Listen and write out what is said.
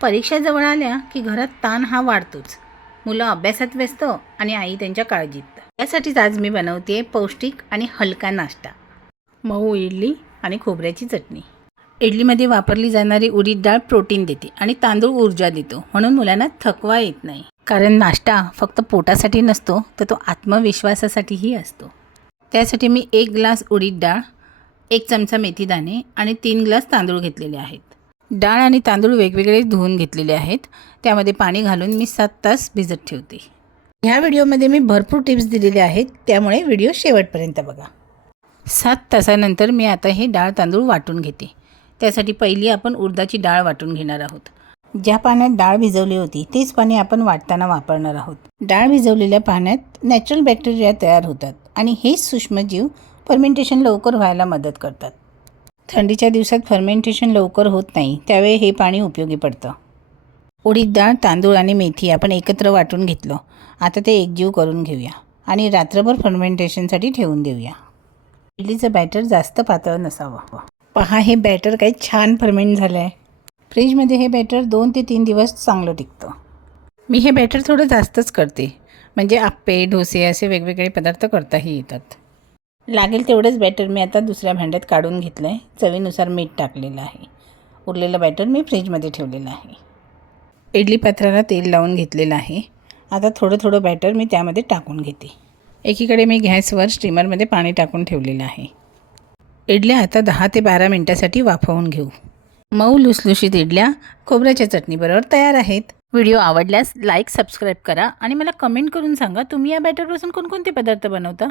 परीक्षा जवळ आल्या की घरात ताण हा वाढतोच. मुलं अभ्यासात व्यस्त आणि आई त्यांच्या काळजीत. यासाठीच आज मी बनवते पौष्टिक आणि हलका नाश्ता, मऊ इडली आणि खोबऱ्याची चटणी. इडलीमध्ये वापरली जाणारी उडीद डाळ प्रोटीन देते आणि तांदूळ ऊर्जा देतो, म्हणून मुलांना थकवा येत नाही. कारण नाश्ता फक्त पोटासाठी नसतो, तर तो आत्मविश्वासासाठीही असतो. त्यासाठी मी 1 ग्लास उडीद डाळ, 1 चमचा मेथी दाणे आणि 3 ग्लास तांदूळ घेतलेले आहेत. डाळ आणि तांदूळ वेगवेगळे धुवून घेतलेले आहेत. त्यामध्ये पाणी घालून मी 7 तास भिजत ठेवते. ह्या व्हिडिओमध्ये मी भरपूर टिप्स दिलेले आहेत, त्यामुळे व्हिडिओ शेवटपर्यंत बघा. 7 तासानंतर मी आता हे डाळ तांदूळ वाटून घेते. त्यासाठी पहिली आपण उडदाची डाळ वाटून घेणार आहोत. ज्या पाण्यात डाळ भिजवली होती तेच पाणी आपण वाटताना वापरणार आहोत. डाळ भिजवलेल्या पाण्यात नॅचरल बॅक्टेरिया तयार होतात आणि हेच सूक्ष्मजीव फर्मेंटेशन लवकर व्हायला मदत करतात. थंडीच्या दिवसात फर्मेंटेशन लवकर होत नाही, त्यावेळी हे पाणी उपयोगी पडतं. उडीद डाळ, तांदूळ आणि मेथी आपण एकत्र वाटून घेतलं. आता ते एकजीव करून घेऊया आणि रात्रभर फर्मेंटेशनसाठी ठेवून देऊया. इडलीचं बॅटर जास्त पातळ नसावं. पहा, हे बॅटर काही छान फर्मेंट झालं आहे. फ्रीजमध्ये हे बॅटर 2 ते 3 दिवस चांगलं टिकतं. मी हे बॅटर थोडं जास्तच करते, म्हणजे आप्पे, डोसे असे वेगवेगळे पदार्थ करताही येतात. लागेल तेवढंच बॅटर मी आता दुसऱ्या भांड्यात काढून घेतलं आहे. चवीनुसार मीठ टाकलेलं आहे. उरलेलं बॅटर मी फ्रीजमध्ये ठेवलेलं आहे. इडली पात्राला तेल लावून घेतलेलं आहे. आता थोडं थोडं बॅटर मी त्यामध्ये टाकून घेते. एकीकडे मी गॅसवर स्टीमरमध्ये पाणी टाकून ठेवलेलं आहे. इडल्या आता 10 ते 12 मिनटासाठी वाफवून घेऊ. मऊ लुसलुशीत इडल्या खोबऱ्याच्या चटणीबरोबर तयार आहेत. व्हिडिओ आवडल्यास लाईक, सबस्क्राईब करा आणि मला कमेंट करून सांगा तुम्ही या बॅटरपासून कोणकोणते पदार्थ बनवता.